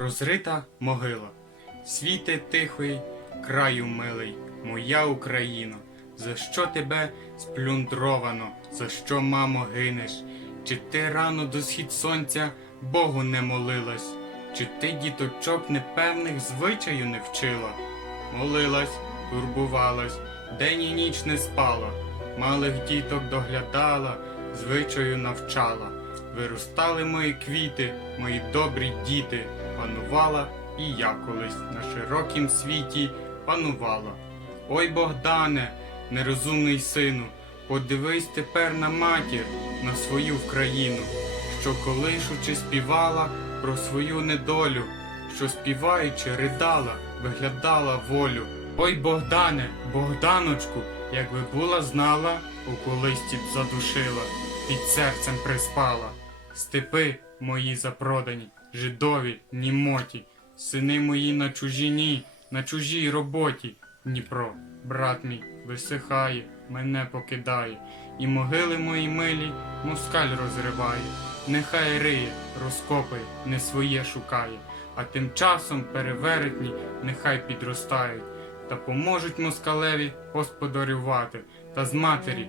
розрита могила. Світе тихий, краю милий, моя Україно, за що тебе сплюндровано, за що, мамо, гинеш? Чи ти рано до схід сонця Богу не молилась? Чи ти діточок непевних звичаю не вчила? Молилась, турбувалась, день і ніч не спала, малих діток доглядала, звичаю навчала. Виростали мої квіти, мої добрі діти, панувала і я колись на широкім світі панувала. Ой Богдане, нерозумний сину, подивись тепер на матір, на свою Вкраїну, що колишучи співала про свою недолю, що співаючи ридала, виглядала волю. Ой Богдане, Богданочку, якби була знала, у колисті б задушила, під серцем приспала. Степи мої запродані, жидові, німоті, сини мої на чужині, на чужій роботі. Дніпро, брат мій, висихає, мене покидає, і могили мої милі москаль розриває. Нехай риє, розкопає, не своє шукає, а тим часом переверетні нехай підростають, та поможуть москалеві господарювати, та з матері